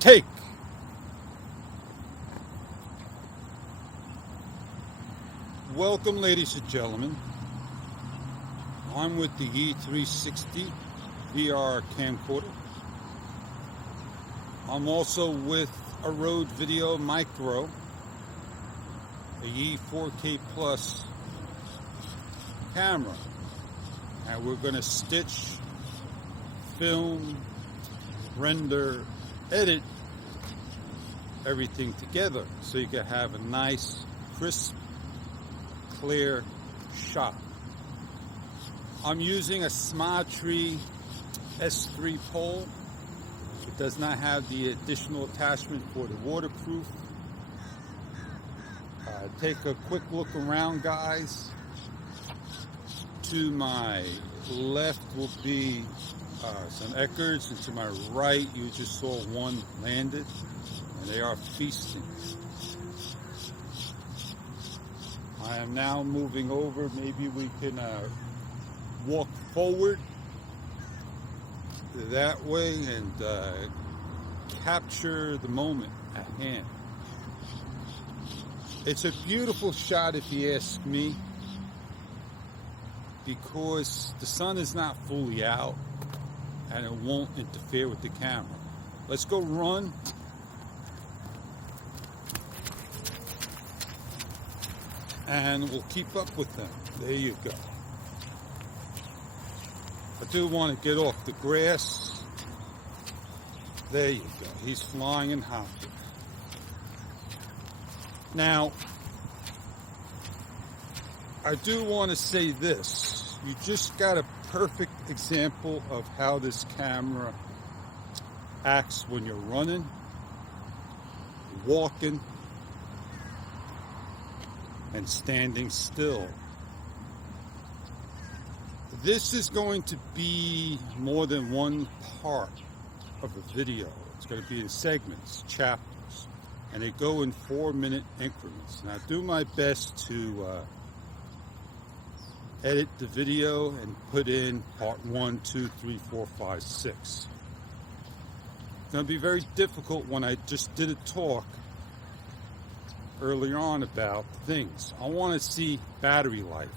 Take. Welcome, ladies and gentlemen. I'm with the E360 VR camcorder. I'm also with a Rode Video Micro, a E4K Plus camera. And we're going to stitch, film, render, edit everything together so you can have a nice, crisp, clear shot. I'm using a Symmetry S3 pole. It does not have the additional attachment for the waterproof. Take a quick look around, guys. To my left will be some Eckards, and to my right you just saw one landed, and they are feasting. I am now moving over. Maybe we can walk forward that way and capture the moment at hand. It's a beautiful shot if you ask me, because the sun is not fully out and it won't interfere with the camera. Let's go run. And we'll keep up with them. There you go. I do want to get off the grass. There you go. He's flying and hopping. Now, I do want to say this. You just got a perfect example of how this camera acts when you're running, walking, and standing still. This is going to be more than one part of a video. It's going to be in segments, chapters, and they go in 4-minute increments. Now, I do my best to edit the video and put in part 1, 2, 3, 4, 5, 6. It's going to be very difficult when I just did a talk earlier on about things. I want to see battery life.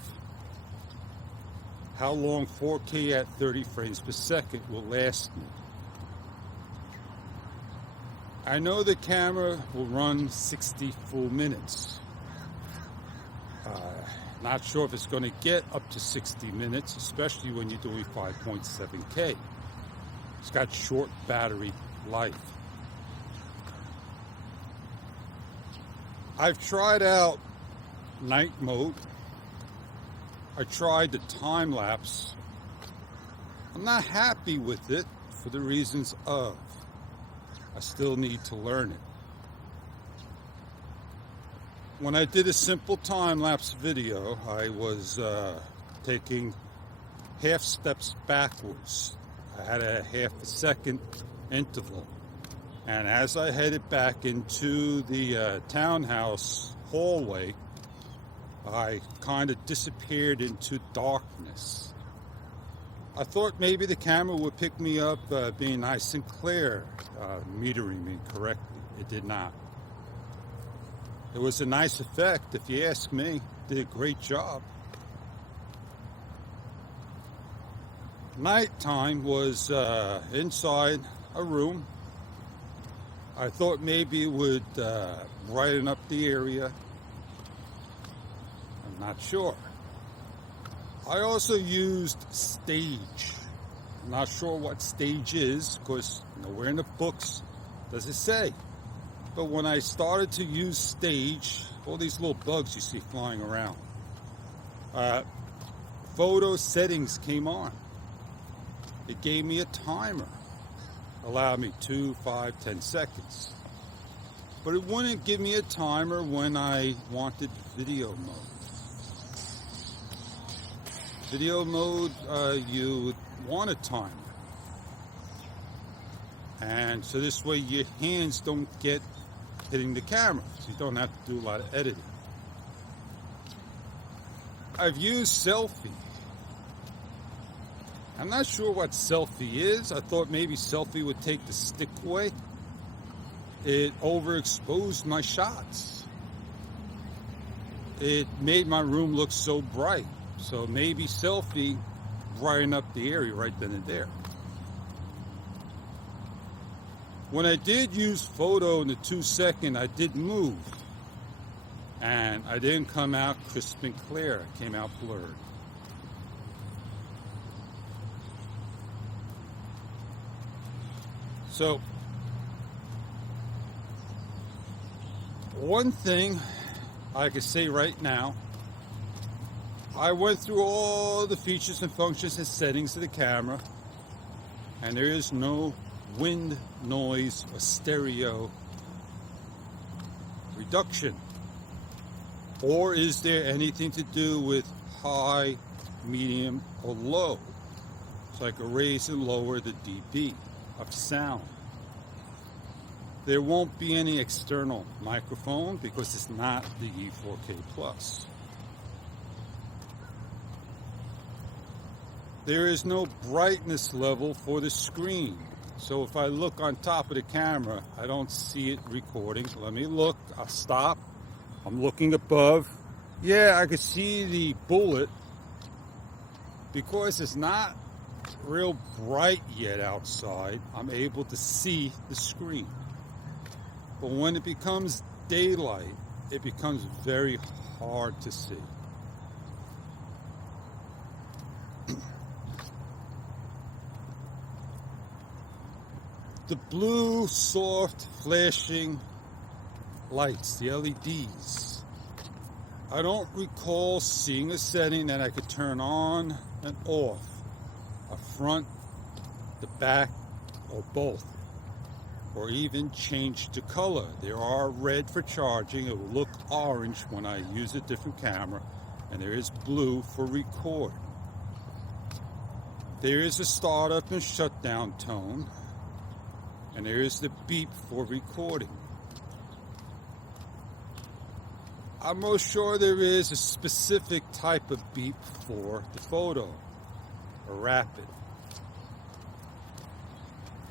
How long 4K at 30 frames per second will last me. I know the camera will run 60 full minutes. Not sure if it's going to get up to 60 minutes, especially when you're doing 5.7K. It's got short battery life. I've tried out night mode. I tried the time lapse. I'm not happy with it for the reasons of I still need to learn it. When I did a simple time-lapse video, I was taking half steps backwards. I had a half a second interval. And as I headed back into the townhouse hallway, I kind of disappeared into darkness. I thought maybe the camera would pick me up being nice and clear, metering me correctly. It did not. It was a nice effect, if you ask me. Did a great job. Nighttime was inside a room. I thought maybe it would brighten up the area. I'm not sure. I also used Stage. I'm not sure what Stage is, because nowhere in the books does it say. But when I started to use Stage, all these little bugs you see flying around, photo settings came on. It gave me a timer. Allowed me 2, 5, 10 seconds. But it wouldn't give me a timer when I wanted video mode. Video mode, you would want a timer. And so this way your hands don't get hitting the camera, so you don't have to do a lot of editing. I've used Selfie. I'm not sure what Selfie is. I thought maybe Selfie would take the stick away. It overexposed my shots. It made my room look so bright. So maybe selfie brighten up the area right then and there. When I did use photo in the 2-second, I did move. And I didn't come out crisp and clear. It came out blurred. So, one thing I could say right now, I went through all the features and functions and settings of the camera, and there is no wind, noise, or stereo reduction. Or is there anything to do with high, medium, or low? So I can raise and lower the dB of sound. There won't be any external microphone because it's not the E4K Plus. There is no brightness level for the screen. So if I look on top of the camera, I don't see it recording. Let me look. I'll stop. I'm looking above. Yeah, I can see the bullet because it's not real bright yet outside. I'm able to see the screen. But when it becomes daylight, it becomes very hard to see. The blue, soft, flashing lights, the LEDs. I don't recall seeing a setting that I could turn on and off, a front, the back, or both, or even change the color. There are red for charging. It will look orange when I use a different camera, and there is blue for record. There is a startup and shutdown tone, and there is the beep for recording. I'm most sure there is a specific type of beep for the photo, a rapid.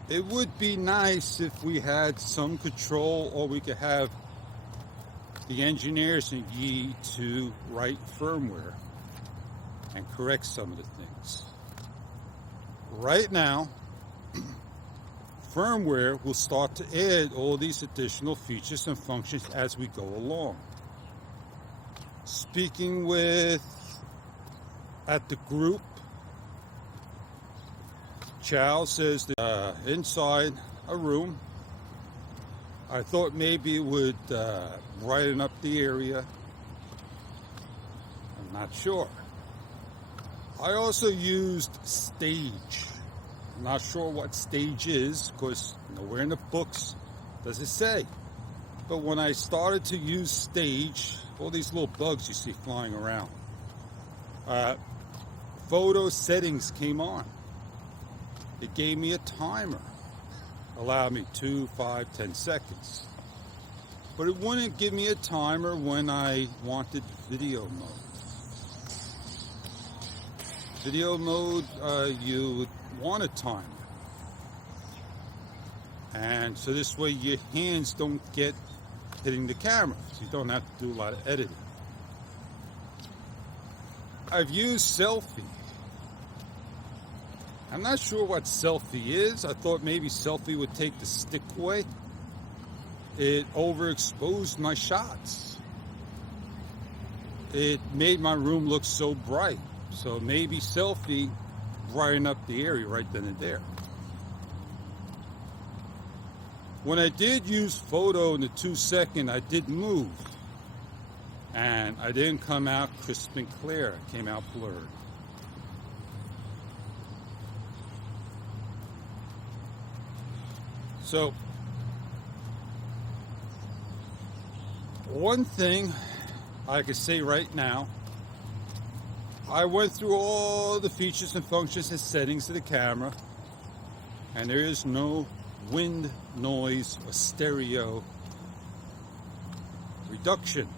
It would be nice if we had some control, or we could have the engineers in Yi to write firmware and correct some of the things. Right now, firmware will start to add all these additional features and functions as we go along. Speaking with at the group, Chow says that inside a room, I thought maybe it would brighten up the area. I'm not sure. I also used Stage. I'm not sure what Stage is because nowhere in the books does it say. But when I started to use Stage, all these little bugs you see flying around, photo settings came on. It gave me a timer, allowed me 2, 5, 10 seconds. But it wouldn't give me a timer when I wanted video mode. Video mode, you would want a timer. And so this way your hands don't get hitting the camera, so you don't have to do a lot of editing. I've used selfie. I'm not sure what selfie is. I thought maybe selfie would take the stick away. It overexposed my shots. It made my room look so bright. So maybe selfie brighten up the area right then and there. When I did use photo in the 2-second, I did move. And I didn't come out crisp and clear. It came out blurred. So, one thing I could say right now, I went through all the features and functions and settings of the camera, and there is no wind, noise, or stereo reduction.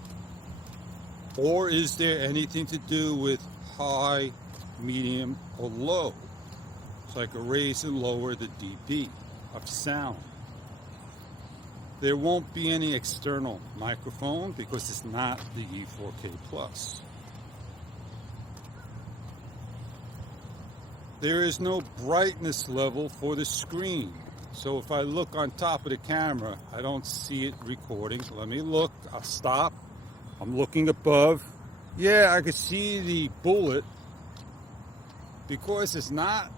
Or is there anything to do with high, medium, or low? So I can raise and lower the dB of sound. There won't be any external microphone because it's not the E4K Plus. There is no brightness level for the screen. So if I look on top of the camera, I don't see it recording. Let me look. I'll stop. I'm looking above. Yeah, I can see the bullet because it's not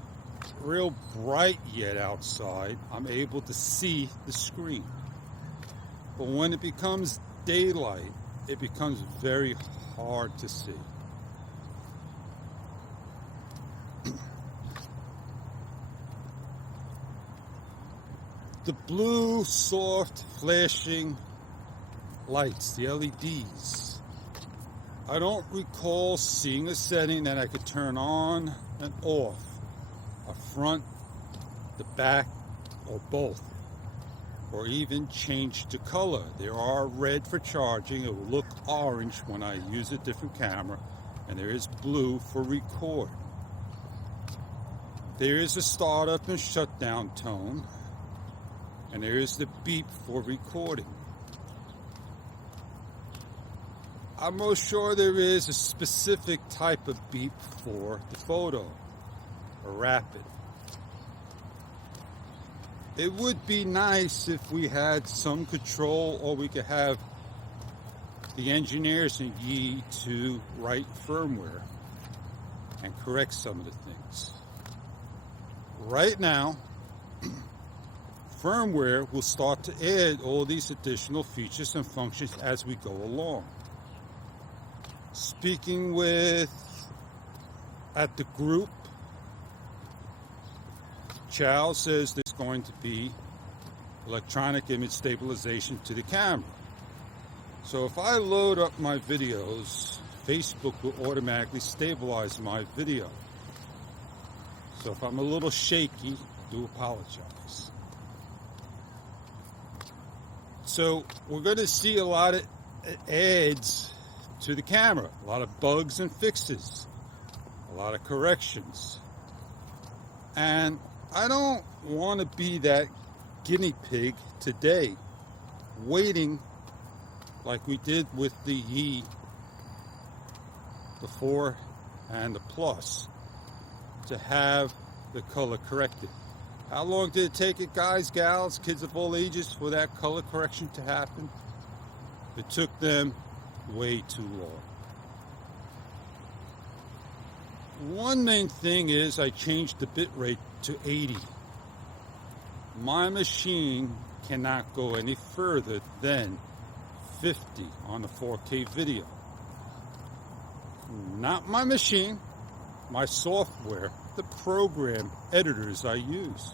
real bright yet outside. I'm able to see the screen. But when it becomes daylight, it becomes very hard to see. The blue, soft, flashing lights, the LEDs. I don't recall seeing a setting that I could turn on and off, a front, the back, or both, or even change the color. There are red for charging. It will look orange when I use a different camera, and there is blue for record. There is a startup and shutdown tone, and there is the beep for recording. I'm most sure there is a specific type of beep for the photo, a rapid. It would be nice if we had some control, or we could have the engineers in Yi to write firmware and correct some of the things. Right now, firmware will start to add all these additional features and functions as we go along. Speaking with at the group, Chow says there's going to be electronic image stabilization to the camera. So if I load up my videos, Facebook will automatically stabilize my video. So if I'm a little shaky, do apologize. So we're going to see a lot of ads to the camera, a lot of bugs and fixes, a lot of corrections. And I don't want to be that guinea pig today, waiting like we did with the Yi, the 4 and the Plus, to have the color corrected. How long did it take it, guys, gals, kids of all ages, for that color correction to happen? It took them way too long. One main thing is I changed the bit rate to 80. My machine cannot go any further than 50 on a 4K video. Not my machine, my software, the program editors I use.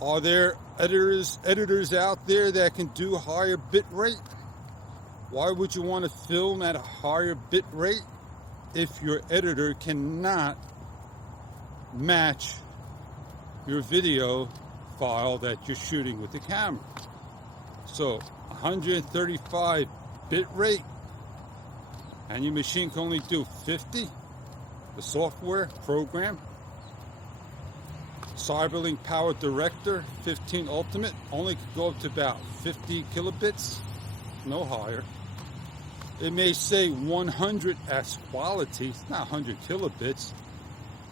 Are there editors out there that can do higher bit rate? Why would you want to film at a higher bit rate if your editor cannot match your video file that you're shooting with the camera? So 135 bit rate, and your machine can only do 50? The software program, Cyberlink Power Director 15 Ultimate only could go up to about 50 kilobits, no higher. It may say 100 as quality, it's not 100 kilobits.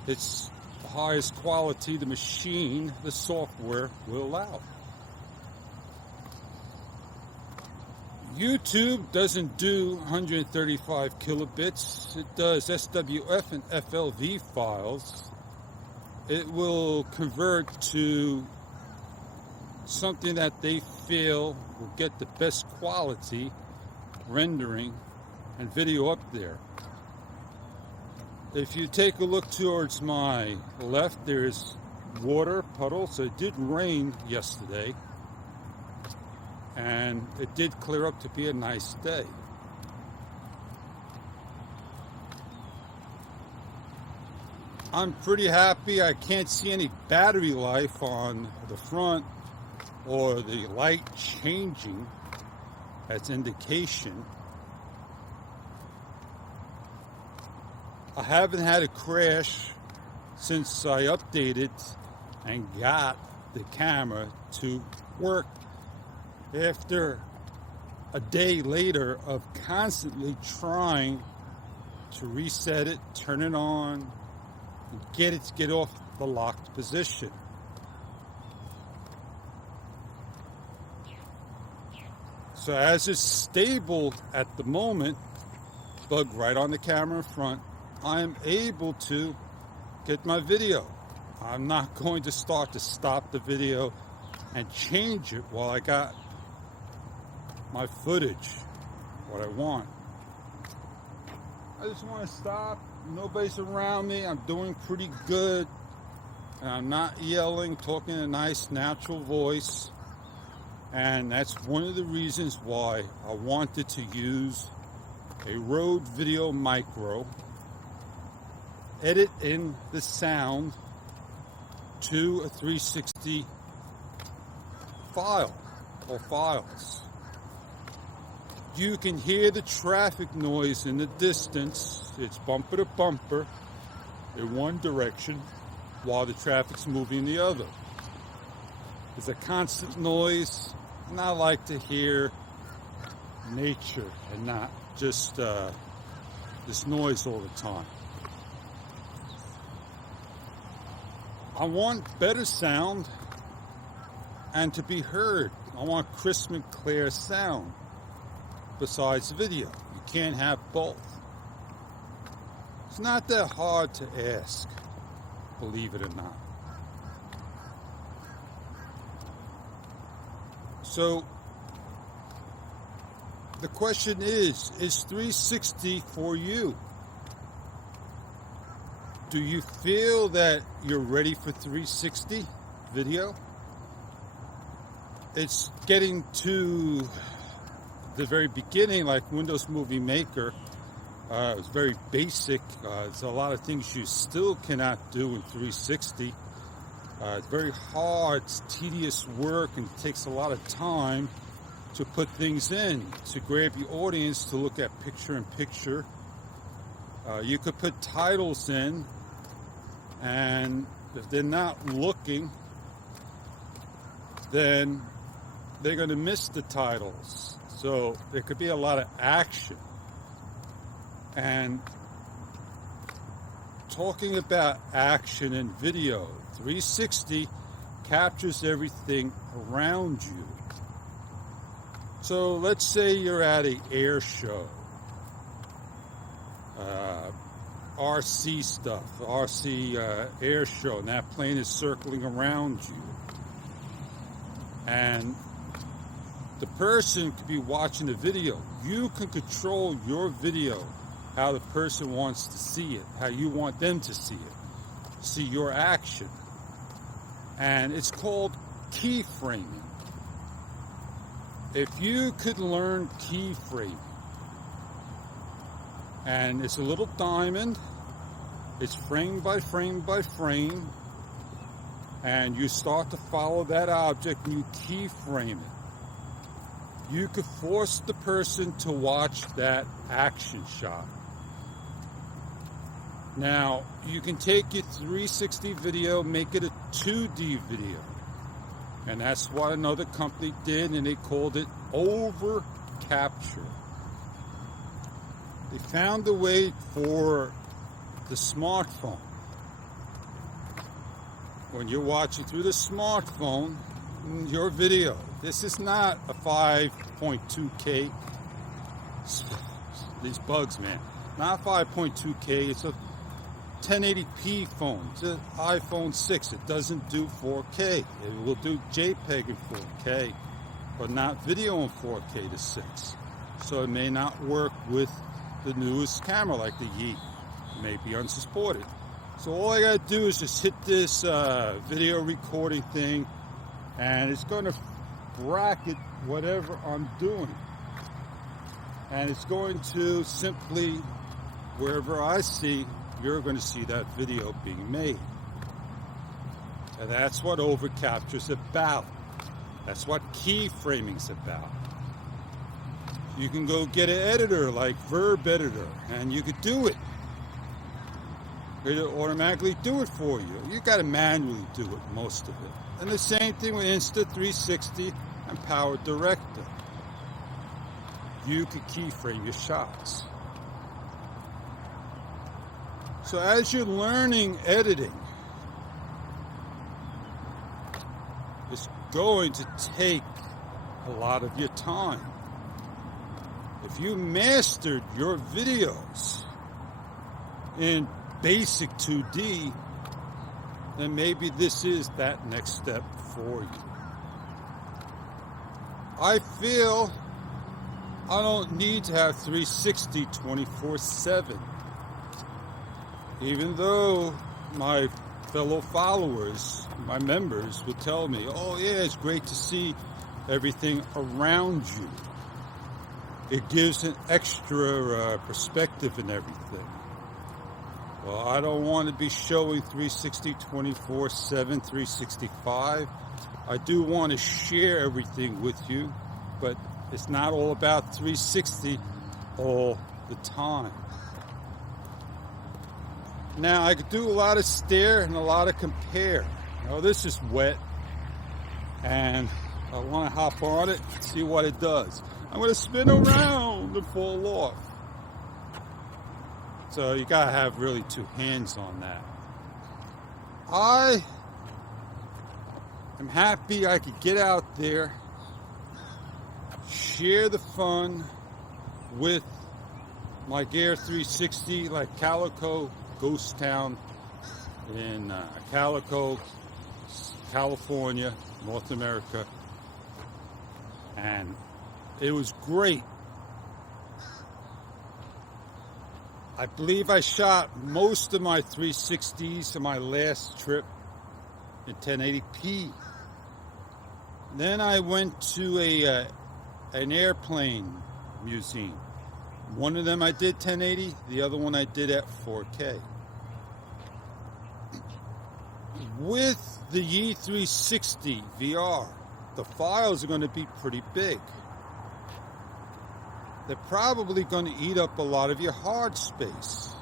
It's the highest quality the machine, the software will allow. YouTube doesn't do 135 kilobits. It does SWF and FLV files. It will convert to something that they feel will get the best quality rendering and video up there. If you take a look towards my left, there's water puddles. So it did rain yesterday, and it did clear up to be a nice day. I'm pretty happy. I can't see any battery life on the front or the light changing. That's indication. I haven't had a crash since I updated and got the camera to work after a day later of constantly trying to reset it, turn it on, and get it to get off the locked position. So as it's stable at the moment, plugged right on the camera in front, I am able to get my video. I'm not going to stop the video and change it while I got my footage, what I want. I just want to stop. Nobody's around me. I'm doing pretty good. And I'm not yelling, talking in a nice, natural voice. And that's one of the reasons why I wanted to use a Rode Video Micro, edit in the sound to a 360 file or files. You can hear the traffic noise in the distance. It's bumper to bumper in one direction while the traffic's moving the other. There's a constant noise, and I like to hear nature and not just this noise all the time. I want better sound and to be heard. I want crisp and clear sound besides video. You can't have both. It's not that hard to ask, believe it or not. So the question is 360 for you? Do you feel that you're ready for 360 video? It's getting to the very beginning, like Windows Movie Maker. It's very basic. There's a lot of things you still cannot do in 360. It's very hard, it's tedious work, and it takes a lot of time to put things in, to grab your audience to look at picture-in-picture. You could put titles in, and if they're not looking, then they're going to miss the titles. So there could be a lot of action. And talking about action in video, 360 captures everything around you. So let's say you're at an air show, RC stuff, RC air show, and that plane is circling around you. And the person could be watching the video. You can control your video, how the person wants to see it, how you want them to see it, see your action. And it's called keyframing. If you could learn keyframing, and it's a little diamond, it's frame by frame by frame, and you start to follow that object and you keyframe it, you could force the person to watch that action shot. Now, you can take your 360 video, make it a 2D video. And that's what another company did, and they called it over capture. They found a way for the smartphone. When you're watching through the smartphone, your video, this is not a 5.2K, these bugs, man, not 5.2K, it's a 1080p phone. It's an iPhone 6. It doesn't do 4K. It will do JPEG in 4K, but not video in 4K to 6. So it may not work with the newest camera like the Yeet. It may be unsupported. So all I got to do is just hit this video recording thing, and it's going to bracket whatever I'm doing. And it's going to simply, wherever I see, you're going to see that video being made. And that's what overcapture's about. That's what keyframing's about. You can go get an editor like Verb Editor, and you could do it. It'll automatically do it for you. You got to manually do it, most of it. And the same thing with Insta360 and power director. You could keyframe your shots. So as you're learning editing, it's going to take a lot of your time. If you mastered your videos in basic 2D, then maybe this is that next step for you. I feel I don't need to have 360 24/7. Even though my fellow followers, my members, would tell me, oh yeah, it's great to see everything around you. It gives an extra perspective in everything. Well, I don't want to be showing 360 24/7, 365. I do want to share everything with you, but it's not all about 360 all the time. Now, I could do a lot of stare and a lot of compare. Now, this is wet, and I want to hop on it and see what it does. I'm going to spin around and fall off. So you got to have really two hands on that. I am happy I could get out there, share the fun with my Gear 360, like Calico Ghost Town in Calico, California, North America. And it was great. I believe I shot most of my 360s in my last trip in 1080p. Then I went to an airplane museum. One of them I did 1080, the other one I did at 4K. With the E360 VR, the files are going to be pretty big. They're probably going to eat up a lot of your hard space,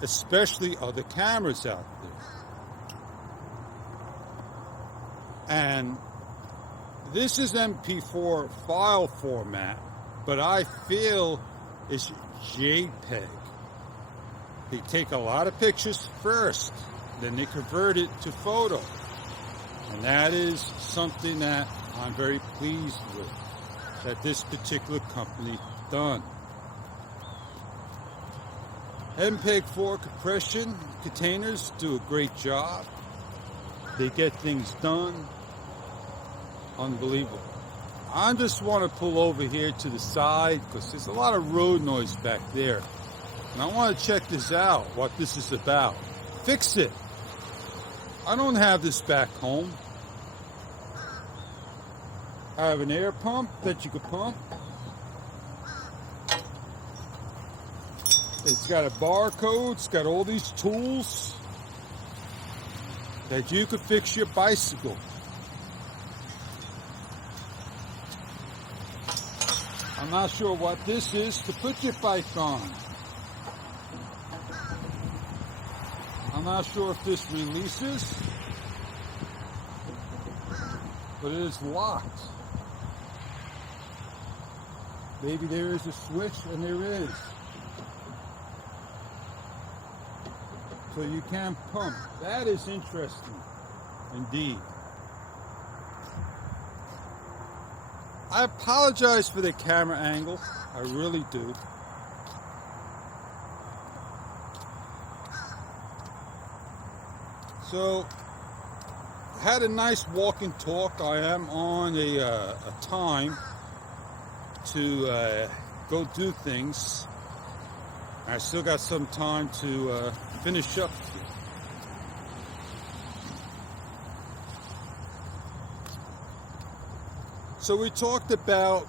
especially other cameras out there. And this is MP4 file format, but I feel it's JPEG. They take a lot of pictures first, then they convert it to photo. And that is something that I'm very pleased with, that this particular company done. MPEG-4 compression containers do a great job. They get things done. Unbelievable. I just want to pull over here to the side because there's a lot of road noise back there. And I want to check this out, what this is about. Fix it. I don't have this back home. I have an air pump that you could pump. It's got a barcode. It's got all these tools that you could fix your bicycle. I'm not sure what this is to put your bike on. I'm not sure if this releases, but it is locked. Maybe there is a switch, and there is. So you can pump. That is interesting, indeed. I apologize for the camera angle. I really do. So, I had a nice walk and talk. I am on a time to go do things. I still got some time to finish up. So we talked about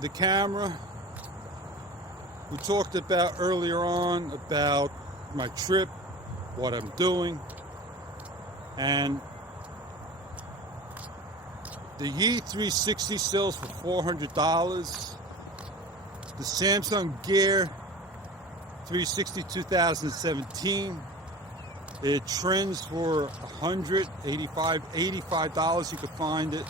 the camera. We talked about earlier on about my trip, what I'm doing, and the E360 sells for $400. The Samsung Gear 360 2017 It trends for $185 you can find it.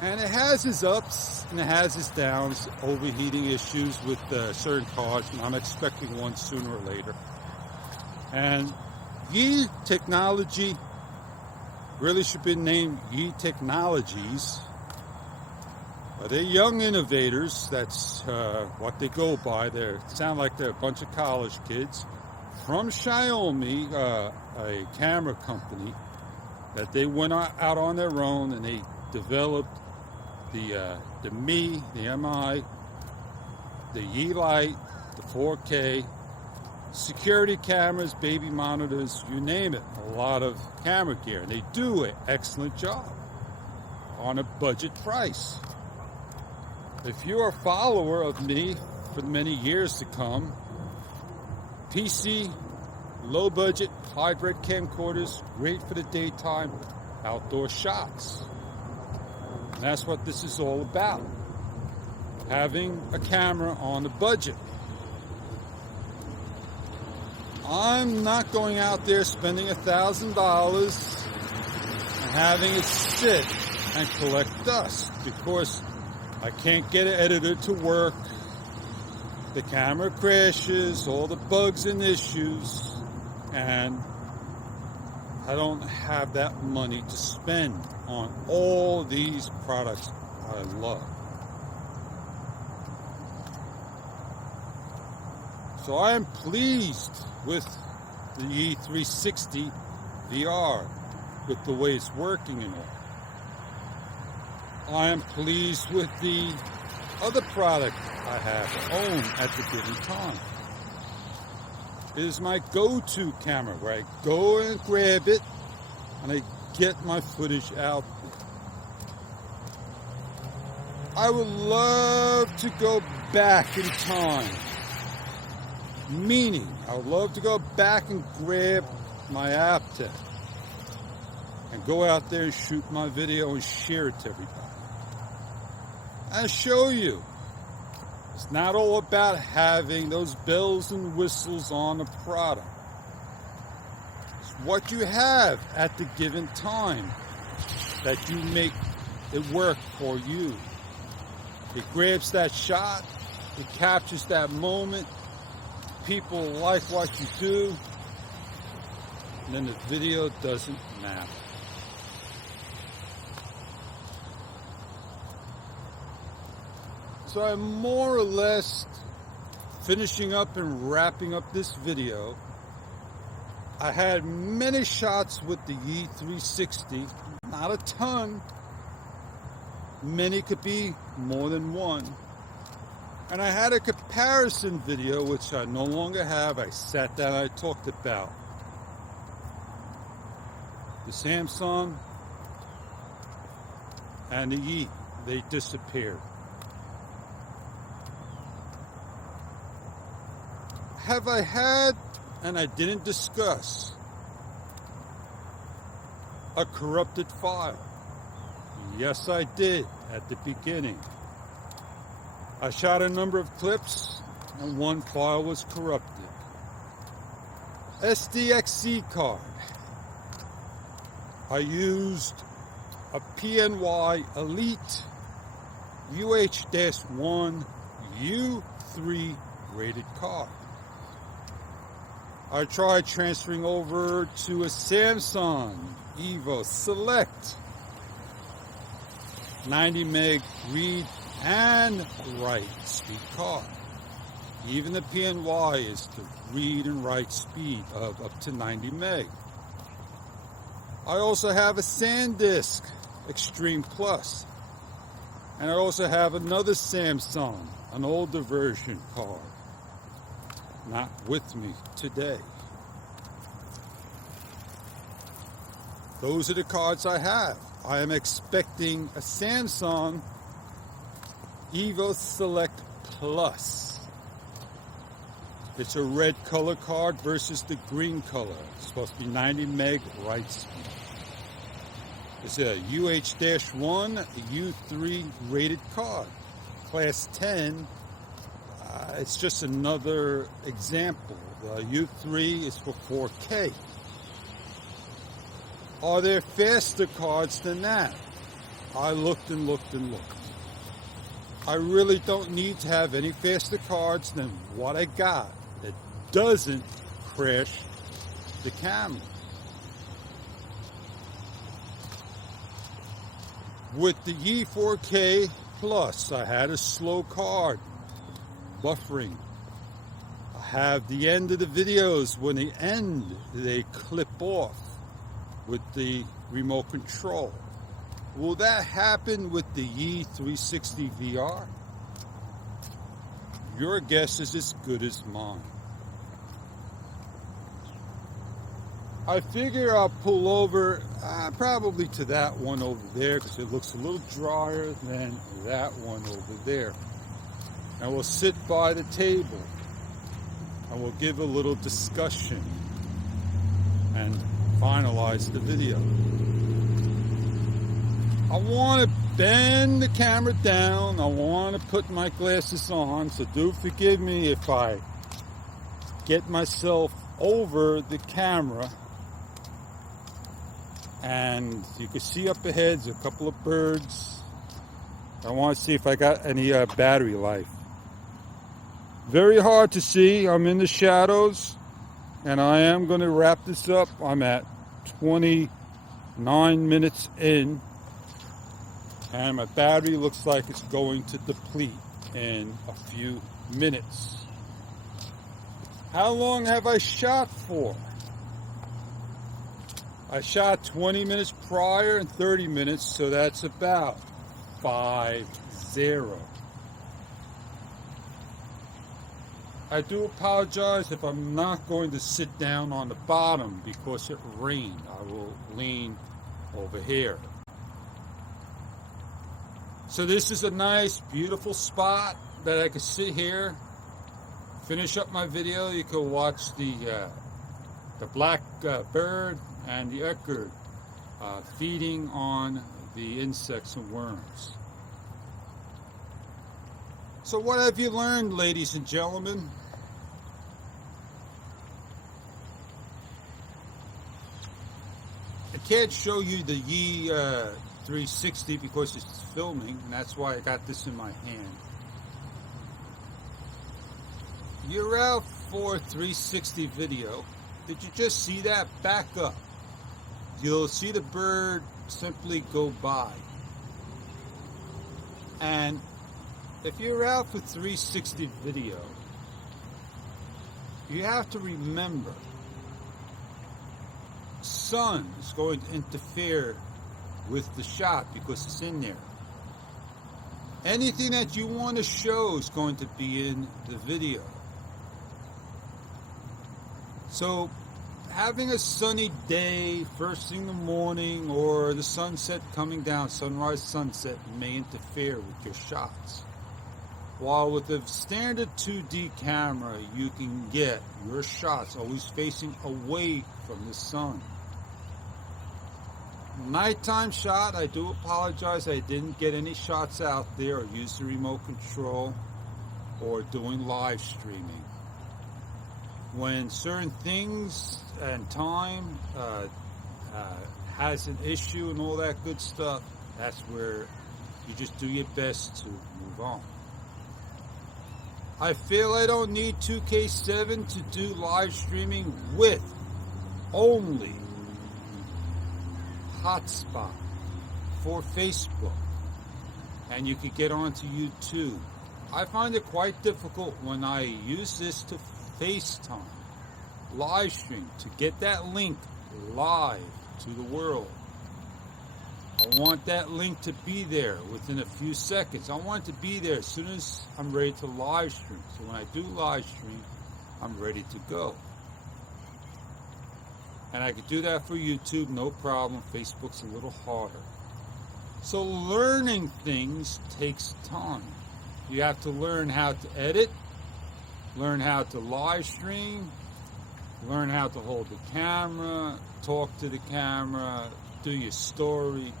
And it has its ups and it has its downs, overheating issues with certain cards, and I'm expecting one sooner or later. And Yi Technology really should be named Yi Technologies. They're young innovators, that's what they go by. They sound like they're a bunch of college kids from Xiaomi, a camera company, that they went out on their own and they developed the Mi, the Mi, the Yi Light, the 4K, security cameras, baby monitors, you name it, a lot of camera gear. And they do an excellent job on a budget price. If you're a follower of me for many years to come, PC, low budget, hybrid camcorders, great for the daytime, outdoor shots. And that's what this is all about. Having a camera on a budget. I'm not going out there spending $1,000 and having it sit and collect dust because I can't get an editor to work. The camera crashes, all the bugs and issues, and I don't have that money to spend on all these products I love. So I am pleased with the E360 VR, with the way it's working and all. I am pleased with the other product I have own at the given time. It is my go-to camera where I go and grab it and I get my footage out. I would love to go back in time. Meaning, I would love to go back and grab my Aptec and go out there and shoot my video and share it to everybody. And show you. It's not all about having those bells and whistles on a product. It's what you have at the given time that you make it work for you. It grabs that shot. It captures that moment. People like what you do. And then the video doesn't matter. So I'm more or less finishing up and wrapping up this video. I had many shots with the E360, not a ton. Many could be more than one. And I had a comparison video, which I no longer have. I sat down, I talked about the Samsung and the Yi. They disappeared. Have I had, and I didn't discuss, a corrupted file? Yes, I did at the beginning. I shot a number of clips, and one file was corrupted. SDXC card. I used a PNY Elite UH-1 U3 rated card. I tried transferring over to a Samsung Evo Select 90 meg read and write speed card. Even the PNY is the read and write speed of up to 90 meg. I also have a SanDisk Extreme Plus. And I also have another Samsung, an older version card. Not with me today. Those are the cards I have. I am expecting a Samsung Evo Select Plus. It's a red color card versus the green color. It's supposed to be 90 meg write speed. It's a UH-1 U3 rated card. Class 10. It's just another example. The U3 is for 4K. Are there faster cards than that? I looked and looked and looked. I really don't need to have any faster cards than what I got that doesn't crash the camera. With the Yi 4K Plus, I had a slow card, buffering. I have the end of the videos. When they end, they clip off with the remote control. Will that happen with the Yi 360 VR? Your guess is as good as mine. I figure I'll pull over probably to that one over there because it looks a little drier than that one over there. And we'll sit by the table and we'll give a little discussion and finalize the video. I want to bend the camera down. I want to put my glasses on, so do forgive me if I get myself over the camera. And you can see up ahead, there's a couple of birds. I want to see if I got any battery life. Very hard to see. I'm in the shadows, and I am going to wrap this up. I'm at 29 minutes in, and my battery looks like it's going to deplete in a few minutes. How long have I shot for? I shot 20 minutes prior and 30 minutes, so that's about 5-0. I do apologize if I'm not going to sit down on the bottom because it rained. I will lean over here. So this is a nice, beautiful spot that I can sit here, finish up my video. You can watch the black bird and the ecker feeding on the insects and worms. So what have you learned, ladies and gentlemen? I can't show you the Yi 360 because it's filming, and that's why I got this in my hand. You're out for 360 video. Did you just see that? Back up. You'll see the bird simply go by. And if you're out for 360 video, you have to remember sun is going to interfere with the shot because it's in there. Anything that you want to show is going to be in the video. So having a sunny day first thing in the morning or the sunset coming down, sunrise, sunset, may interfere with your shots. While with the standard 2D camera, you can get your shots always facing away from the sun. Nighttime shot, I do apologize, I didn't get any shots out there or use the remote control or doing live streaming. When certain things and time has an issue and all that good stuff, that's where you just do your best to move on. I feel I don't need 2K7 to do live streaming with only hotspot for Facebook, and you could get onto YouTube. I find it quite difficult when I use this to FaceTime, live stream, to get that link live to the world. I want that link to be there within a few seconds. I want it to be there as soon as I'm ready to live stream. So when I do live stream, I'm ready to go. And I could do that for YouTube, no problem. Facebook's a little harder. So learning things takes time. You have to learn how to edit, learn how to live stream, learn how to hold the camera, talk to the camera, do your story,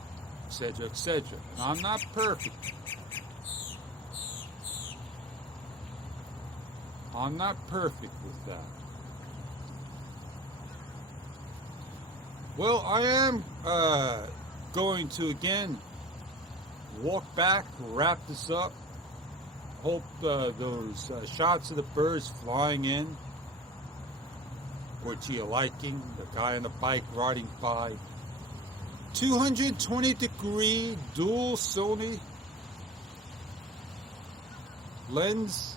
etc., etc. Now, I'm not perfect. I'm not perfect with that. Well, I am going to again walk back, wrap this up. Hope those shots of the birds flying in were to your liking. The guy on the bike riding by. 220-degree dual Sony lens.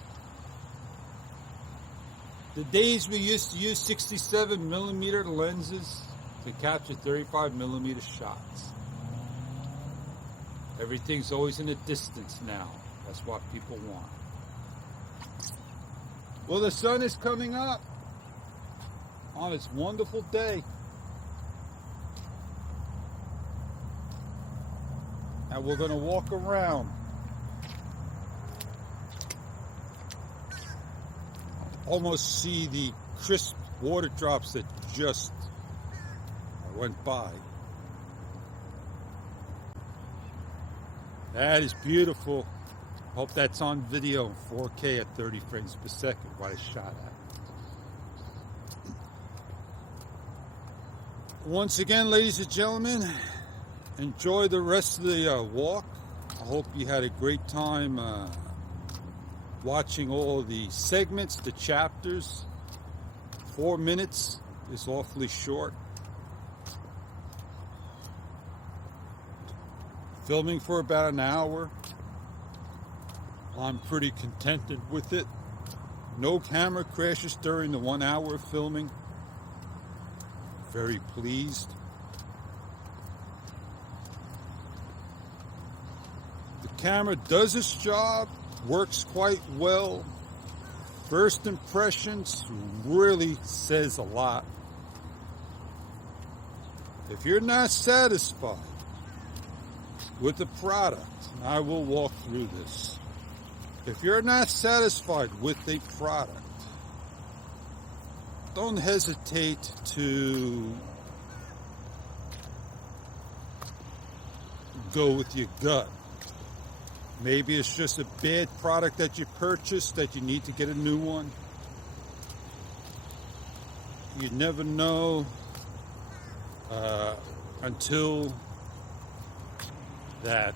The days we used to use 67mm lenses to capture 35mm shots. Everything's always in the distance now. That's what people want. Well, the sun is coming up on its wonderful day. And we're going to walk around. Almost see the crisp water drops that just went by. That is beautiful. Hope that's on video, 4K at 30 frames per second. What I shot at. Once again, ladies and gentlemen, enjoy the rest of the walk. I hope you had a great time watching all the segments, the chapters. 4 minutes is awfully short. Filming for about an hour. I'm pretty contented with it. No camera crashes during the 1 hour of filming. Very pleased. The camera does its job, works quite well. First impressions really says a lot. If you're not satisfied with the product, I will walk through this. If you're not satisfied with a product, don't hesitate to go with your gut. Maybe it's just a bad product that you purchased that you need to get a new one. You never know until that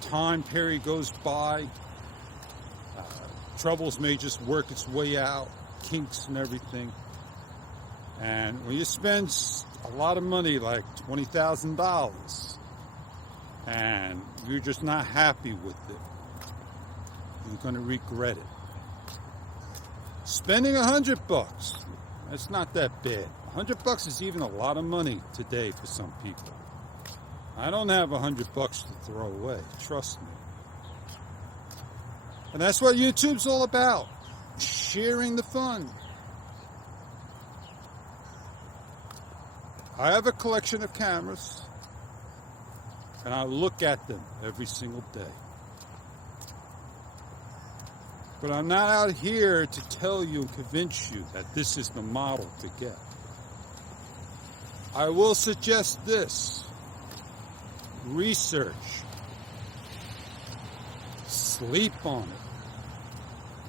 time period goes by. Troubles may just work its way out, kinks and everything. And when you spend a lot of money, like $20,000, and you're just not happy with it, you're going to regret it. Spending $100, that's not that bad. $100 is even a lot of money today for some people. I don't have $100 to throw away, trust me. And that's what YouTube's all about, sharing the fun. I have a collection of cameras, and I look at them every single day. But I'm not out here to tell you and convince you that this is the model to get. I will suggest this. Research. Sleep on it.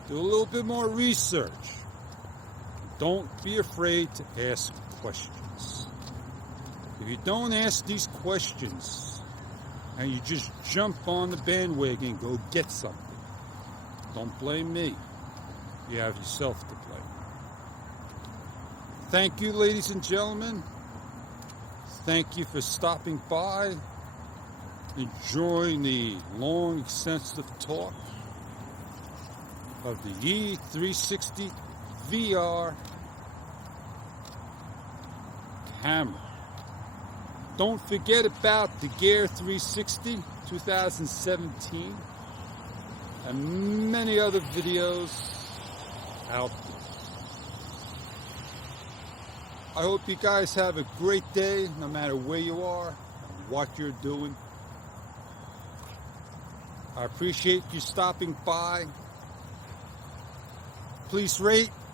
Do a little bit more research. Don't be afraid to ask questions. If you don't ask these questions and you just jump on the bandwagon and go get something, don't blame me. You have yourself to blame. Thank you, ladies and gentlemen. Thank you for stopping by, enjoying the long, extensive talk of the E360 VR camera. Don't forget about the Gear 360 2017 and many other videos out there. I hope you guys have a great day, no matter where you are and what you're doing. I appreciate you stopping by. Please rate,